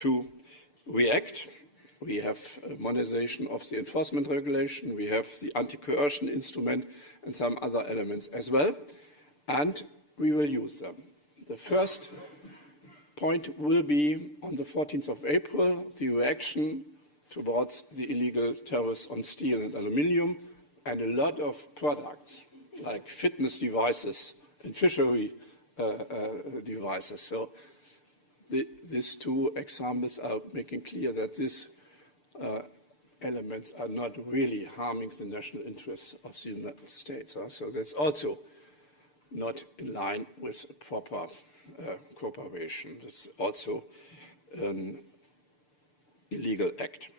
to react. We have a modernization of the enforcement regulation, we have the anti-coercion instrument and some other elements as well, and we will use them. The first point will be on the 14th of April, the reaction towards the illegal tariffs on steel and aluminium, and a lot of products like fitness devices and fishery devices. So these two examples are making clear that these elements are not really harming the national interests of the United States. So that's also not in line with a proper cooperation. That's also an illegal act.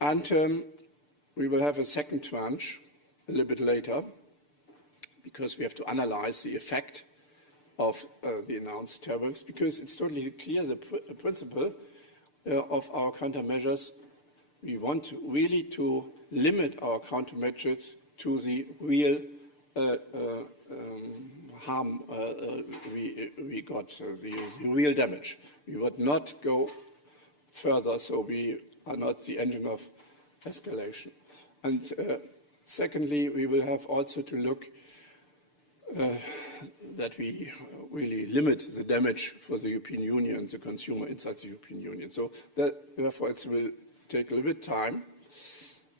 And we will have a second tranche a little bit later, because we have to analyze the effect of the announced tariffs, because it's totally clear the principle of our countermeasures. We want really to limit our countermeasures to the real harm we got, the real damage. We would not go further, so we are not the engine of escalation. And secondly, we will have also to look that we really limit the damage for the European Union and the consumer inside the European Union. So therefore it will take a little bit time.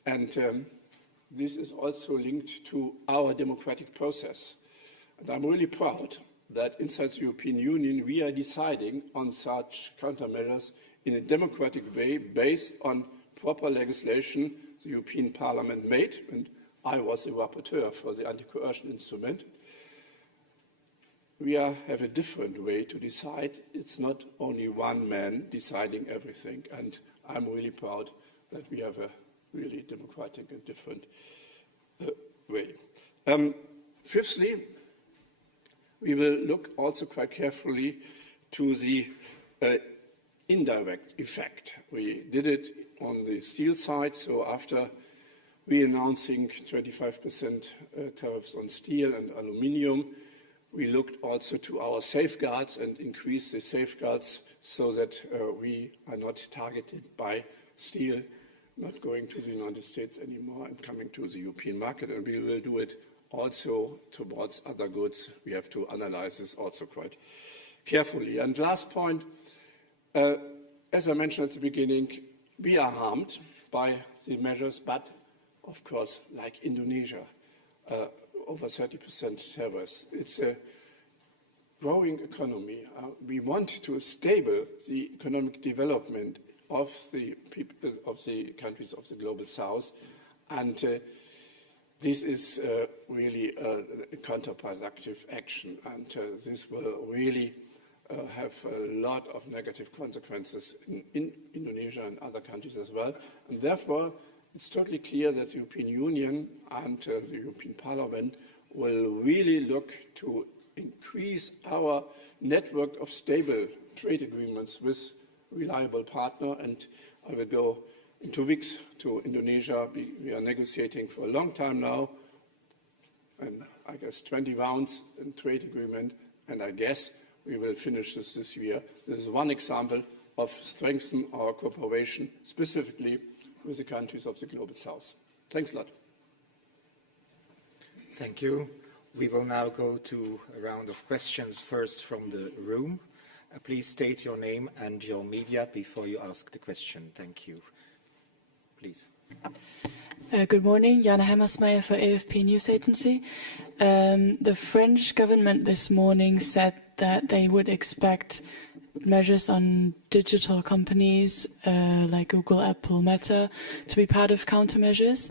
And this is also linked to our democratic process. And I'm really proud that inside the European Union we are deciding on such countermeasures in a democratic way based on proper legislation the European Parliament made, and I was a rapporteur for the anti-coercion instrument. We have a different way to decide. It's not only one man deciding everything, and I'm really proud that we have a really democratic and different way. Fifthly, we will look also quite carefully to the indirect effect. We did it on the steel side, so after re-announcing 25% tariffs on steel and aluminium, we looked also to our safeguards and increased the safeguards so that we are not targeted by steel not going to the United States anymore and coming to the European market, and we will do it also towards other goods. We have to analyze this also quite carefully. And last point, as I mentioned at the beginning, we are harmed by the measures, but of course, like Indonesia, over 30% tariffs. It's a growing economy. We want to stable the economic development of the people of the countries of the global south, and this is really a counterproductive action, and this will really have a lot of negative consequences in Indonesia and other countries as well. And therefore, it's totally clear that the European Union and the European Parliament will really look to increase our network of stable trade agreements with reliable partner. And I will go in 2 weeks to Indonesia. We are negotiating for a long time now, and I guess 20 rounds in trade agreement, and I guess we will finish this year. This is one example of strengthening our cooperation, specifically with the countries of the global south. Thanks a lot. Thank you. We will now go to a round of questions, first from the room. Please state your name and your media before you ask the question. Thank you. Please. Good morning, Jana Hammersmeyer for AFP News Agency. The French government this morning said that they would expect measures on digital companies like Google, Apple, Meta to be part of countermeasures.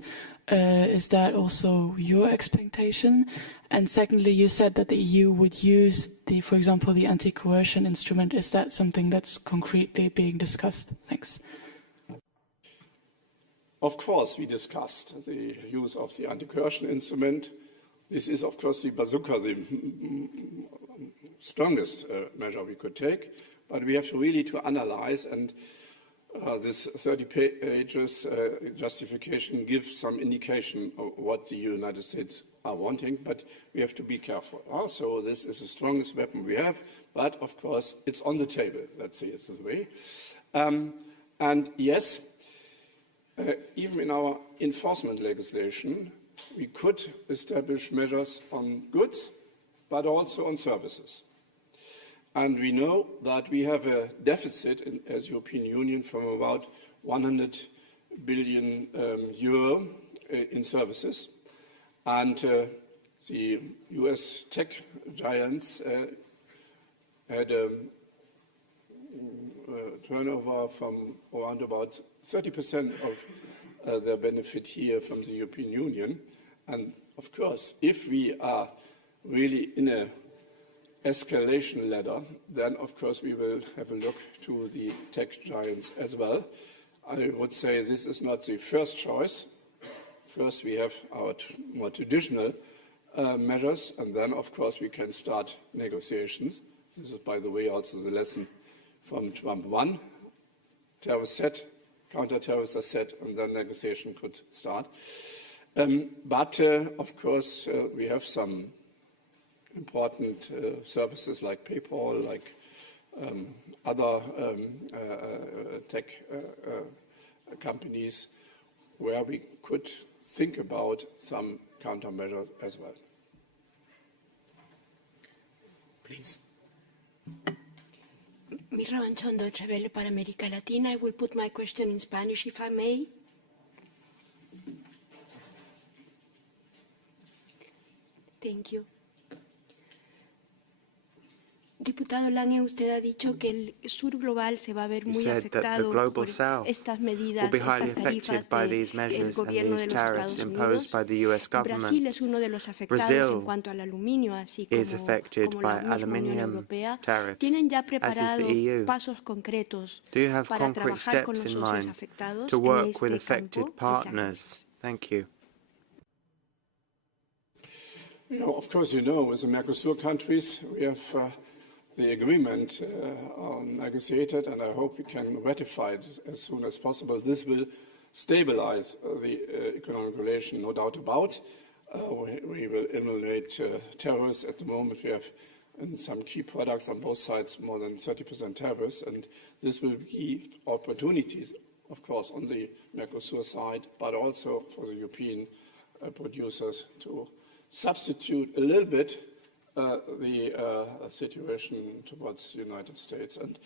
Is that also your expectation? And secondly, you said that the EU would use, for example, the anti-coercion instrument. Is that something that's concretely being discussed? Thanks. Of course, we discussed the use of the anti-coercion instrument. This is, of course, the bazooka, the strongest measure we could take. But we have to really analyze, and This 30 pages justification gives some indication of what the United States are wanting, but we have to be careful. So this is the strongest weapon we have, but of course it's on the table, let's say it this way. And yes, even in our enforcement legislation, we could establish measures on goods, but also on services. And we know that we have a deficit as European Union from about 100 billion euro in services. And the US tech giants had a turnover from around about 30% of their benefit here from the European Union. And of course, if we are really in a escalation ladder, then of course we will have a look to the tech giants as well. I would say this is not the first choice. First we have our more traditional measures, and then of course we can start negotiations. This is, by the way, also the lesson from Trump 1. Tariffs set, counter-tariffs are set, and then negotiation could start. But of course we have some important services like PayPal, like other tech companies, where we could think about some countermeasures as well. Please. Mirra Banchón, Deutsche Welle para América Latina. I will put my question in Spanish, if I may. Thank you. Diputado Lange, usted ha dicho que el sur global se va a ver muy afectado por estas medidas, estas tarifas del gobierno de los Estados Unidos. Brasil es uno de los afectados en cuanto al aluminio, así como la misma Unión Europea. ¿Tienen ya preparados pasos concretos para trabajar con los socios afectados en este campo? Muchas gracias. Of course, with the Mercosur countries, we have the agreement negotiated, and I hope we can ratify it as soon as possible. This will stabilize the economic relation, no doubt about. We will eliminate tariffs. At the moment, we have in some key products on both sides more than 30% tariffs, and this will give opportunities, of course, on the Mercosur side, but also for the European producers to substitute a little bit the situation towards the United States. And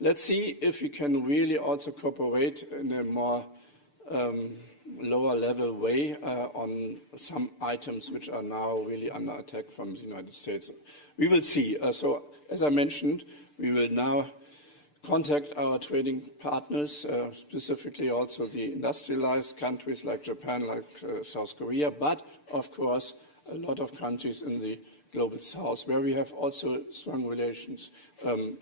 let's see if we can really also cooperate in a more lower level way on some items which are now really under attack from the United States. We will see. So as I mentioned, we will now contact our trading partners, specifically also the industrialized countries like Japan, like South Korea, but of course a lot of countries in the global south, where we have also strong relations. You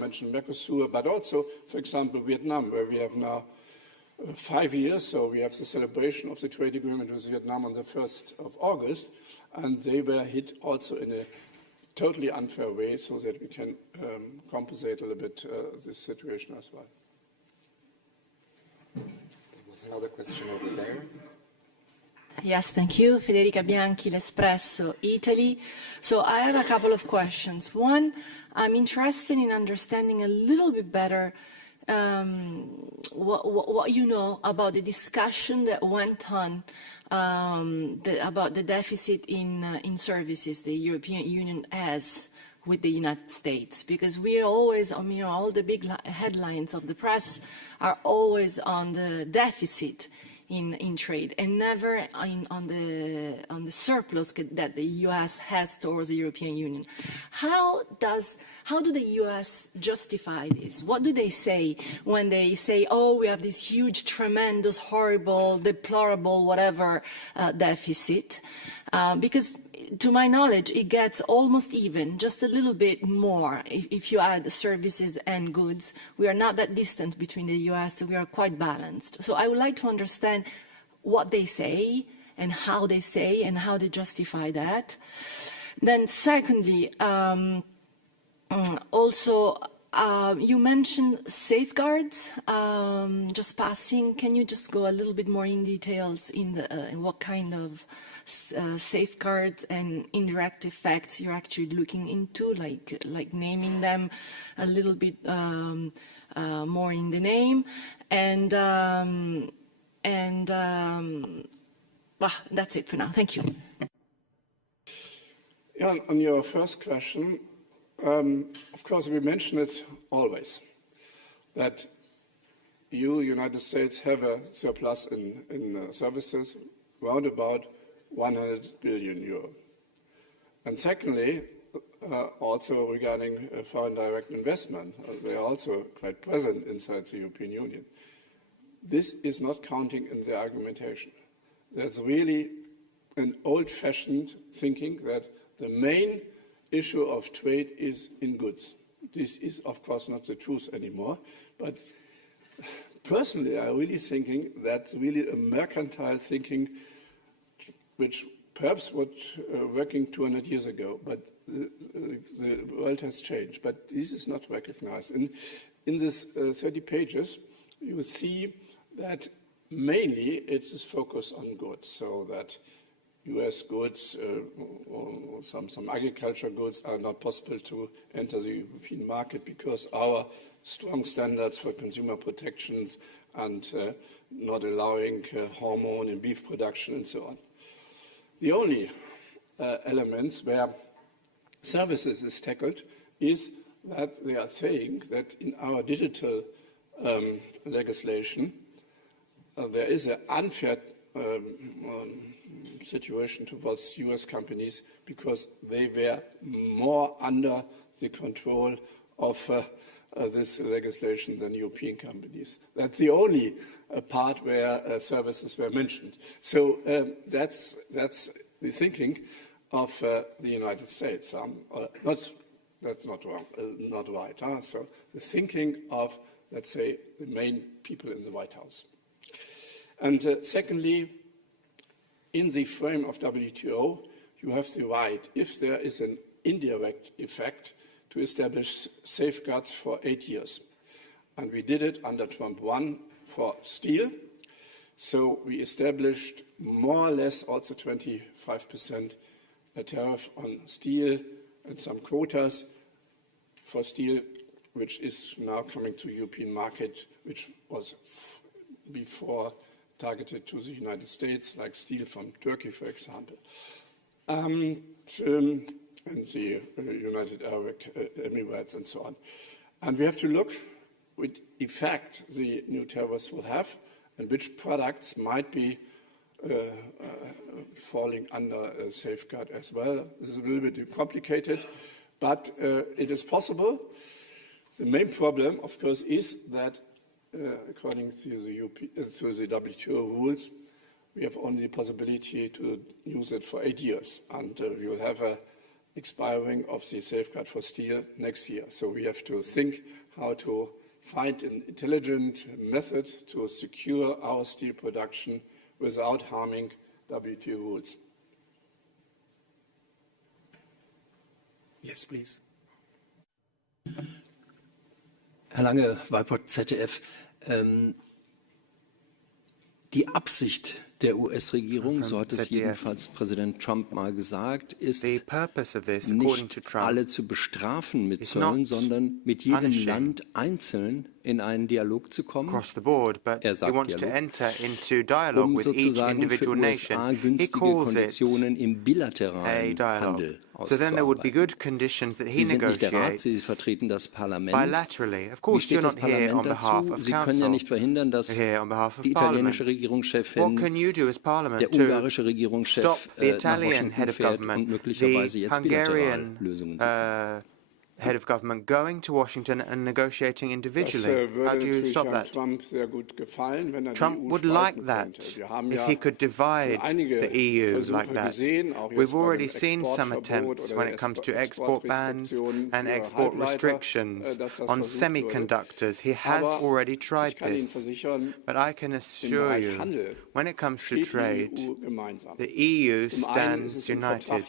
mentioned Mercosur, but also, for example, Vietnam, where we have now 5 years. So we have the celebration of the trade agreement with Vietnam on the 1st of August, and they were hit also in a totally unfair way, so that we can compensate a little bit this situation as well. There was another question over there. Yes, thank you. Federica Bianchi, L'Espresso, Italy. So I have a couple of questions. One, I'm interested in understanding a little bit better what you know about the discussion that went on about the deficit in services the European Union has with the United States, because we are always, all the big headlines of the press are always on the deficit in trade, and never on the surplus that the U.S. has towards the European Union. How do the U.S. justify this? What do they say when they say, oh, we have this huge, tremendous, horrible, deplorable, whatever deficit? Because to my knowledge, it gets almost even, just a little bit more if you add services and goods. We are not that distant between the US, we are quite balanced. So I would like to understand what they say and how they justify that. Then secondly, also, You mentioned safeguards. Just passing, can you just go a little bit more in details in what kind of safeguards and indirect effects you're actually looking into, like naming them a little bit more in the name, and that's it for now. Thank you. Yeah, on your first question, of course, we mention it always, that United States have a surplus in services round about 100 billion euro. And secondly, also regarding foreign direct investment, they are also quite present inside the European Union. This is not counting in the argumentation. That's really an old-fashioned thinking that the main issue of trade is in goods. This is, of course, not the truth anymore. But personally, I'm really thinking that's really a mercantile thinking which perhaps was working 200 years ago, but the world has changed. But this is not recognized. And in this 30 pages, you will see that mainly it is focused on goods, so that U.S. goods, or some agriculture goods are not possible to enter the European market because our strong standards for consumer protections and not allowing hormone and beef production and so on. The only elements where services is tackled is that they are saying that in our digital legislation there is an unfair situation towards U.S. companies because they were more under the control of this legislation than European companies. That's the only part where services were mentioned. So that's the thinking of the United States. That's not wrong, not right. So the thinking of, let's say, the main people in the White House. And secondly, in the frame of WTO, you have the right, if there is an indirect effect, to establish safeguards for 8 years. And we did it under Trump 1 for steel. So we established more or less also 25% tariff on steel and some quotas for steel, which is now coming to the European market, which was before targeted to the United States, like steel from Turkey, for example, and the United Arab Emirates and so on. And we have to look what effect the new tariffs will have and which products might be falling under a safeguard as well. This is a little bit complicated, but it is possible. The main problem, of course, is that according to the WTO rules, we have only the possibility to use it for 8 years, and we will have a expiring of the safeguard for steel next year. So we have to think how to find an intelligent method to secure our steel production without harming WTO rules. Yes, please. Herr Lange, Wahlport ZDF. Die Absicht der US-Regierung, so hat es jedenfalls Präsident Trump mal gesagt, ist nicht alle zu bestrafen mit Zöllen, sondern mit jedem Land einzeln in einen Dialog zu kommen. Er sagt Dialog, um sozusagen für USA günstige Konditionen im bilateralen Handel auszuarbeiten. Sie sind nicht der Rat, Sie vertreten das Parlament. Wie steht das Parlament dazu? Sie können ja nicht verhindern, dass die italienische Regierungschefin, der ungarische Regierungschef nach Washington fährt und möglicherweise jetzt bilateral Lösungen sucht. Head of government going to Washington and negotiating individually. How do you stop that? Trump would like that if he could divide the EU like that. We've already seen some attempts when it comes to export bans and export restrictions on semiconductors. He has already tried this. But I can assure you, when it comes to trade, the EU stands united.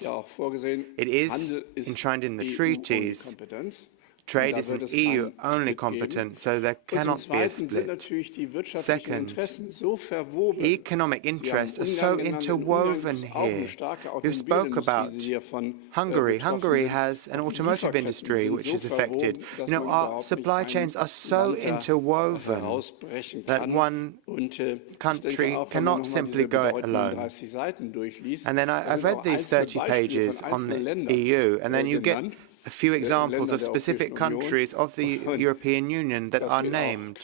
It is enshrined in the treaties trade is an EU-only competence, so there cannot be a split. Second, economic interests are so interwoven here. You spoke about Hungary. Hungary has an automotive industry which is affected. You know, our supply chains are so interwoven that one country cannot simply go it alone. And then I've read these 30 pages on the EU, and then you get a few examples of specific countries of the European Union that are named.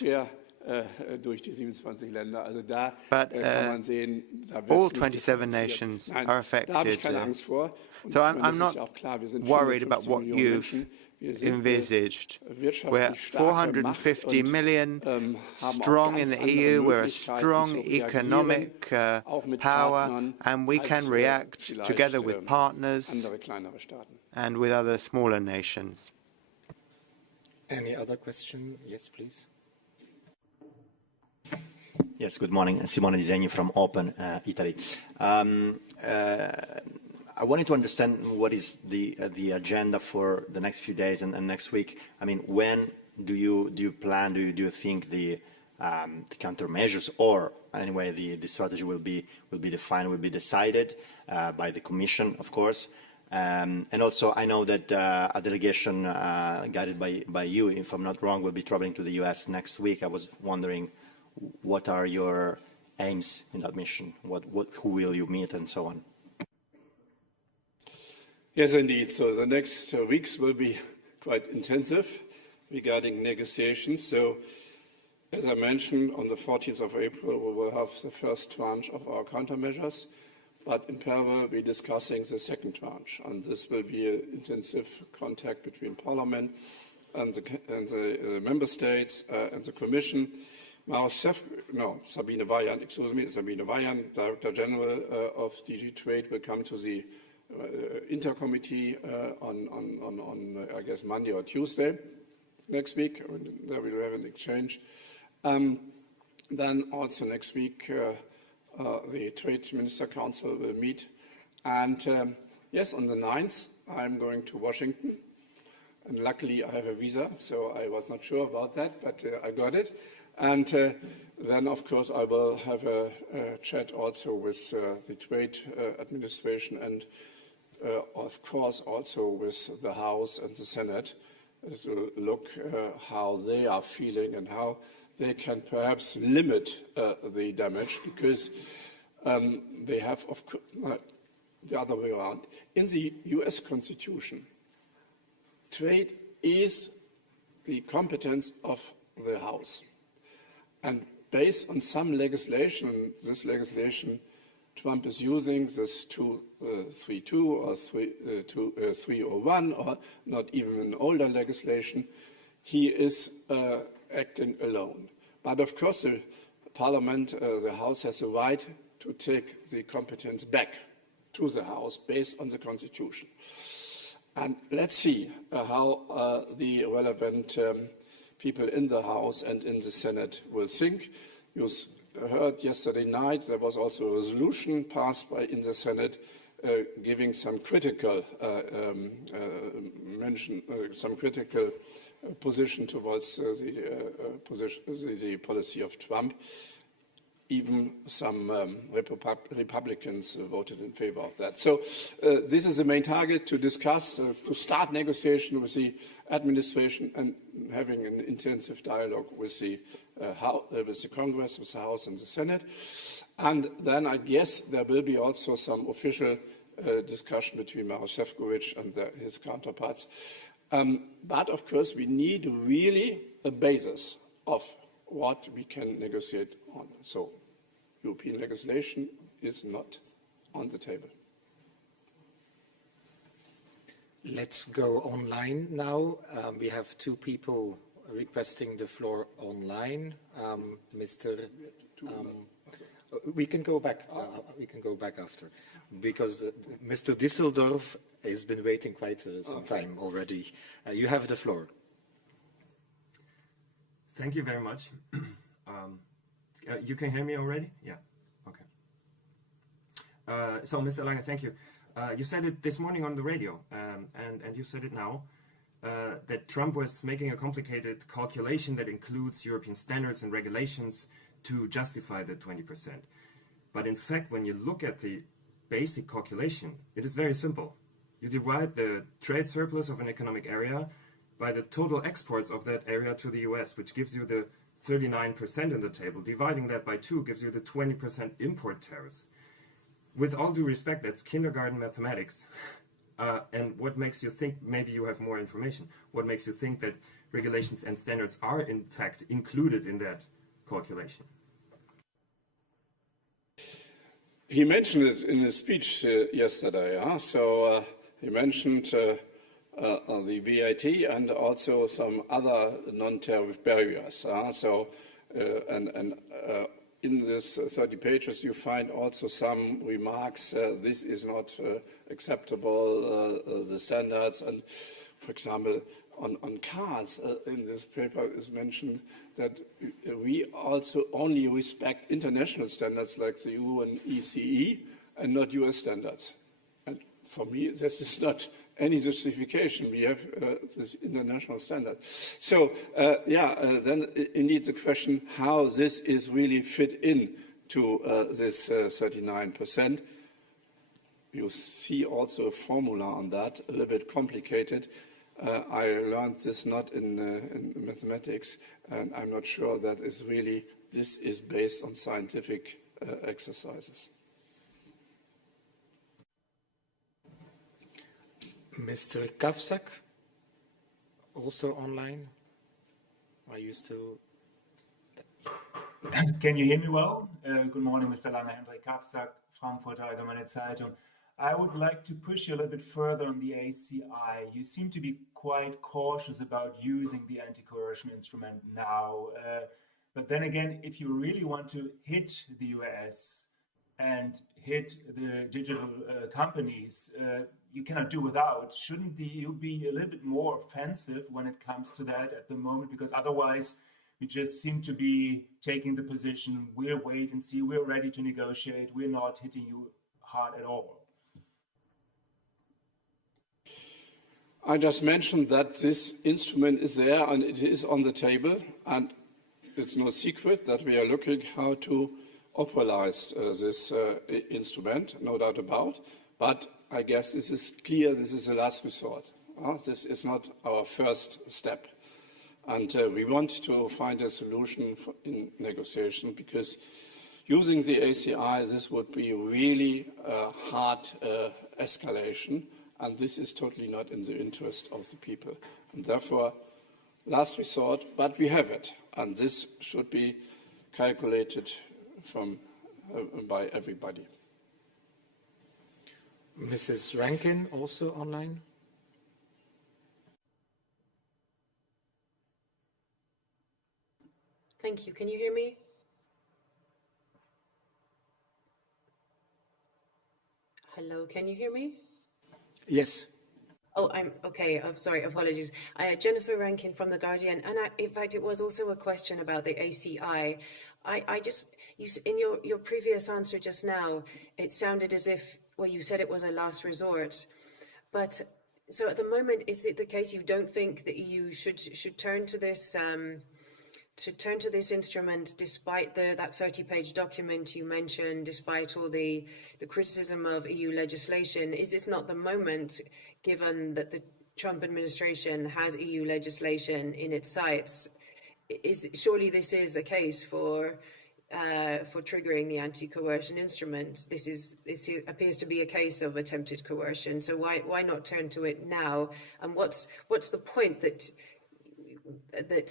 But all 27 nations are affected. So I'm not worried about what you've envisaged. We're 450 million strong in the EU, we're a strong economic power, and we can react together with partners and with other smaller nations. Any other question? Yes, please. Yes, good morning. Simone Disegni from Open, Italy. I wanted to understand what is the agenda for the next few days and next week. I mean, when do you plan? Do you think the countermeasures, or anyway the strategy will be defined, will be decided by the Commission, of course? And also, I know that a delegation guided by you, if I'm not wrong, will be traveling to the U.S. next week. I was wondering, what are your aims in that mission? Who will you meet, and so on? Yes, indeed. So the next weeks will be quite intensive regarding negotiations. So, as I mentioned, on the 14th of April, we will have the first tranche of our countermeasures. But in parallel, we're discussing the second tranche, and this will be an intensive contact between Parliament and the Member States and the Commission. Sabine Vajan, Director General of DG Trade, will come to the intercommittee on I guess, Monday or Tuesday next week. There we will have an exchange. Then also next week, the Trade Minister Council will meet. And yes, on the 9th, I'm going to Washington. And luckily, I have a visa, so I was not sure about that, but I got it. And then, of course, I will have a chat also with the Trade Administration and, of course, also with the House and the Senate to look how they are feeling and how they can perhaps limit the damage, because they have, of course, the other way around. In the U.S. Constitution, trade is the competence of the House. And based on some legislation, this legislation, Trump is using this 232 or 301, or not even an older legislation, he is acting alone. But of course, the Parliament, the House, has a right to take the competence back to the House based on the Constitution. And let's see how the relevant people in the House and in the Senate will think. You heard yesterday night there was also a resolution passed in the Senate giving some critical position towards the policy of Trump. Even some Republicans voted in favor of that. So this is the main target, to discuss, to start negotiation with the administration and having an intensive dialogue with the Congress, with the House and the Senate. And then I guess there will be also some official discussion between Maroš Šefčovič and his counterparts. But of course, we need really a basis of what we can negotiate on. So European legislation is not on the table. Let's go online now. We have two people requesting the floor online. We can go back. We can go back after, because Mr. Düsseldorf has been waiting quite some time already. You have the floor. Thank you very much. You can hear me already? Yeah. Okay. So, Mr. Lange, thank you. You said it this morning on the radio, and you said it now. that Trump was making a complicated calculation that includes European standards and regulations to justify the 20%. But in fact, when you look at the basic calculation, it is very simple. You divide the trade surplus of an economic area by the total exports of that area to the US, which gives you the 39% in the table. Dividing that by 2 gives you the 20% import tariffs. With all due respect, that's kindergarten mathematics. And what makes you think, maybe you have more information, what makes you think that regulations and standards are in fact included in that calculation? He mentioned it in his speech yesterday. So he mentioned the VAT and also some other non-tariff barriers. In this 30 pages, you find also some remarks. This is not acceptable, the standards. And, for example, on cars, in this paper is mentioned that we also only respect international standards like the EU and ECE and not US standards. And for me, this is not any justification. We have this international standard. So, then indeed the question how this is really fit in to this 39%. You see also a formula on that, a little bit complicated. I learned this not in mathematics, and I'm not sure that is really, this is based on scientific exercises. Mr. Kavsak, also online. Are you still? Can you hear me well? Good morning, Mr. Lange. Hendrik Kavsak, Frankfurter Allgemeine Zeitung. I would like to push you a little bit further on the ACI. You seem to be quite cautious about using the anti-coercion instrument now. But then again, if you really want to hit the US and hit the digital companies, you cannot do without. Shouldn't the EU be a little bit more offensive when it comes to that at the moment? Because otherwise, we just seem to be taking the position, we'll wait and see, we're ready to negotiate, we're not hitting you hard at all. I just mentioned that this instrument is there and it is on the table, and it's no secret that we are looking how to operationalize this instrument, no doubt about. But I guess this is clear, this is the last resort. This is not our first step. And we want to find a solution in negotiation, because using the ACI, this would be really a hard escalation, and this is totally not in the interest of the people. And therefore, last resort, but we have it, and this should be calculated by everybody. Mrs. Rankin, also online. Thank you. Can you hear me? Hello, can you hear me? Yes. Oh, I'm okay. I'm sorry. Apologies. Jennifer Rankin from The Guardian. And in fact, it was also a question about the ACI. In your previous answer just now, it sounded as if, well, you said it was a last resort. But so at the moment, is it the case you don't think the EU should turn to this instrument, despite that 30-page document you mentioned, despite all the criticism of EU legislation? Is this not the moment, given that the Trump administration has EU legislation in its sights? Surely this is a case for triggering the anti-coercion instrument. This appears to be a case of attempted coercion. So why not turn to it now? And what's the point that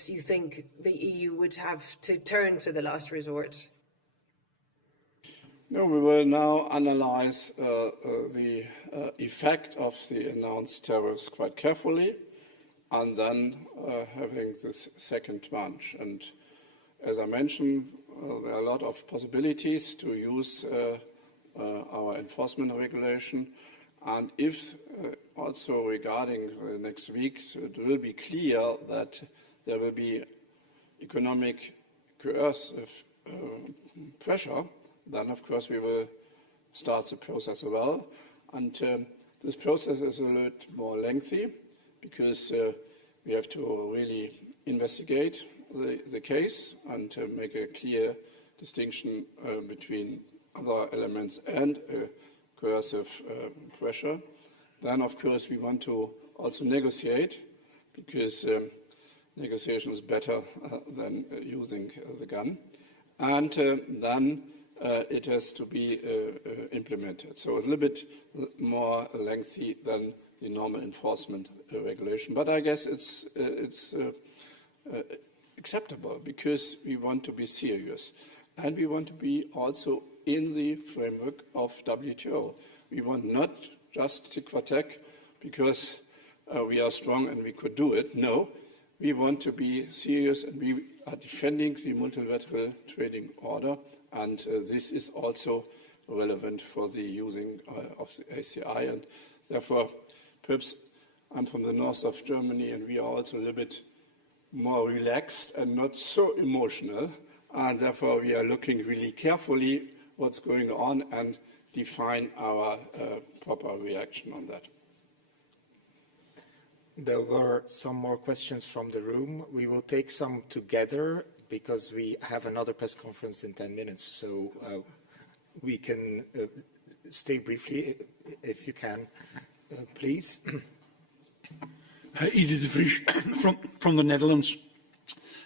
you think the EU would have to turn to the last resort? No, we will now analyze the effect of the announced tariffs quite carefully, and then having this second tranche. And as I mentioned, there are a lot of possibilities to use our enforcement regulation. And if also regarding the next weeks, it will be clear that there will be economic coercive pressure, then of course we will start the process as well. And this process is a little more lengthy. because we have to really investigate the case and make a clear distinction between other elements and coercive pressure. Then, of course, we want to also negotiate, because negotiation is better than using the gun. And then it has to be implemented. So it's a little bit more lengthy than the normal enforcement regulation. But I guess it's acceptable, because we want to be serious. And we want to be also in the framework of WTO. We want not just tick for tack because we are strong and we could do it. No, we want to be serious, and we are defending the multilateral trading order. And this is also relevant for the using of the ACI. And therefore, perhaps I'm from the north of Germany, and we are also a little bit more relaxed and not so emotional. And therefore, we are looking really carefully what's going on and define our proper reaction on that. There were some more questions from the room. We will take some together because we have another press conference in 10 minutes. So we can stay briefly if you can, please. Edith de Vries from the Netherlands.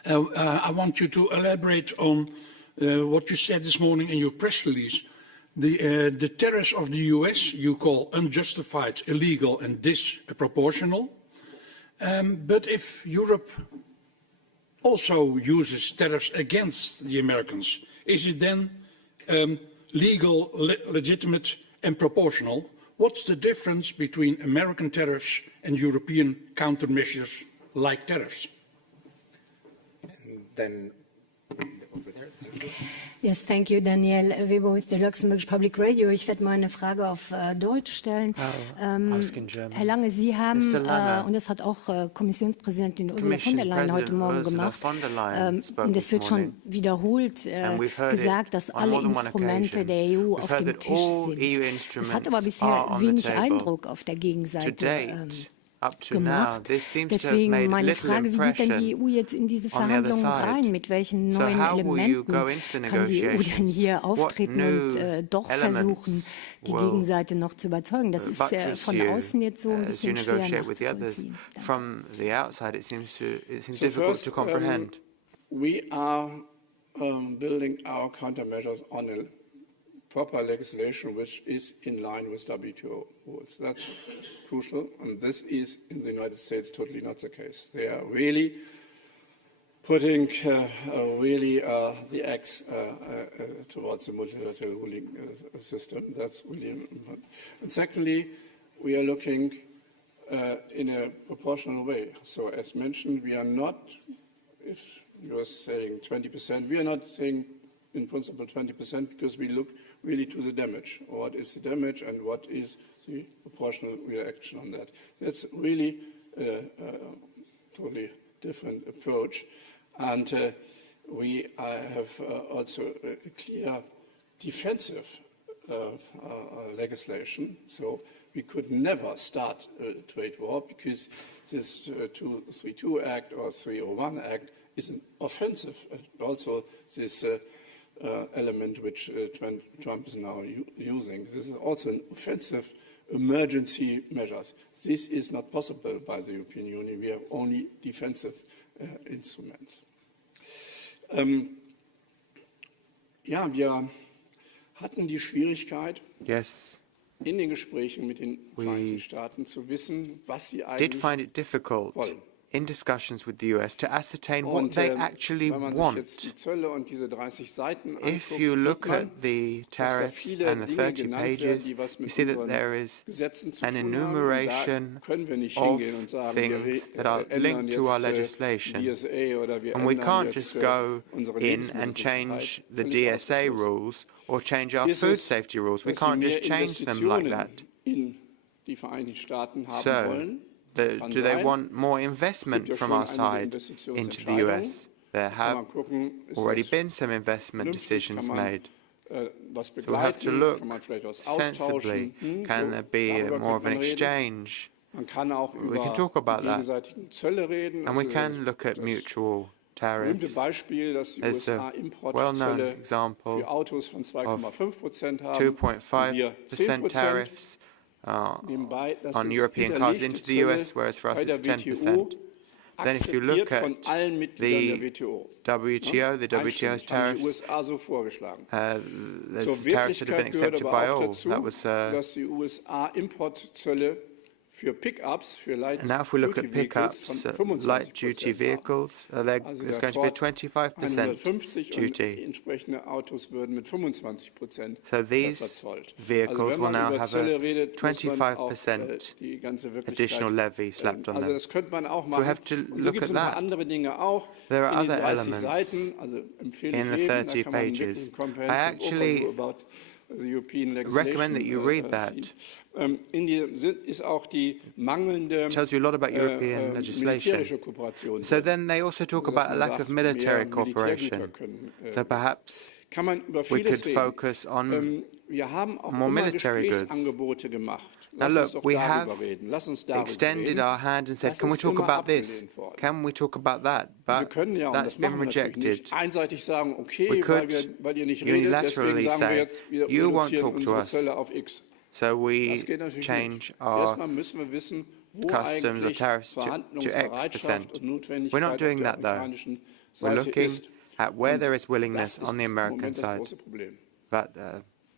I want you to elaborate on what you said this morning in your press release. The tariffs of the US you call unjustified, illegal and disproportional. But if Europe also uses tariffs against the Americans, is it then legal, legitimate and proportional? What's the difference between American tariffs and European countermeasures like tariffs? And then over there, thank you. Yes, thank you, Daniel Weber with the Luxembourg Public Radio. Ich werde mal eine Frage auf Deutsch stellen. Herr Lange, Sie haben, und das hat auch Kommissionspräsidentin Ursula von der Leyen heute Morgen gemacht, und es wird schon wiederholt gesagt, dass alle Instrumente der EU auf dem Tisch sind. Das hat aber bisher wenig Eindruck auf der Gegenseite gemacht. Deswegen meine Frage, wie geht denn die EU jetzt in diese Verhandlungen rein? Mit welchen neuen Elementen kann die EU denn hier auftreten und doch versuchen, die Gegenseite noch zu überzeugen? Das ist von außen jetzt so ein bisschen schwer nachzuvollziehen. We are building our countermeasures on a proper legislation which is in line with WTO rules. That's crucial, and this is in the United States totally not the case. They are really putting the axe towards the multilateral ruling system. That's really important. And secondly, we are looking in a proportional way. So as mentioned, we are not, if you're saying 20%, we are not saying in principle 20% because we look really to the damage. What is the damage and what is the proportional reaction on that? That's really a totally different approach. And we have also a clear defensive legislation. So we could never start a trade war because this 232 Act or 301 Act is an offensive. And also this element which Trump is now using. This is also an offensive emergency measures. This is not possible by the European Union. We have only defensive instruments. Ja, wir hatten die Schwierigkeit, in den Gesprächen mit den Vereinigten Staaten zu wissen, was sie eigentlich wollen. In discussions with the US to ascertain what they actually want. If you look at the tariffs and the 30 pages, you see that there is an enumeration of things that are linked to our legislation. And we can't just go in and change the DSA rules or change our food safety rules. We can't just change them like that. So, do they want more investment from our side into the US? There have already been some investment decisions made. So we have to look sensibly. Can there be more of an exchange Man kann auch we can über talk about die that. gegenseitigen Zölle reden. And we can look at mutual tariffs. Beispiel, dass die There's USA a well-known Importzölle example für Autos von 2,5% haben, 2.5% tariffs on European cars into the US, whereas for us it's 10%. Then if you look at the WTO, the WTO's tariffs, there's tariffs that have been accepted by all. That was and now if we look at pickups, light-duty vehicles, there's going to be a 25% duty. So these vehicles will now have a 25% additional levy slapped on them. So we have to look at that. There are other elements in the 30 pages. I actually recommend that you read that. It tells you a lot about European legislation. So then they also talk about a lack of military cooperation. So perhaps we could focus on more military goods. Now look, we have extended our hand and said, can we talk about this? Can we talk about that? But that's been rejected. We could unilaterally say, you won't talk to us. So we change our customs or tariffs to X%. We're not doing that though. We're looking at where there is willingness on the American side, but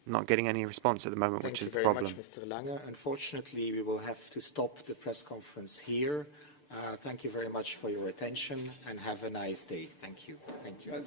not getting any response at the moment, which is the problem. Thank you very much, Mr. Lange. Unfortunately, we will have to stop the press conference here. Thank you very much for your attention and have a nice day. Thank you. Thank you.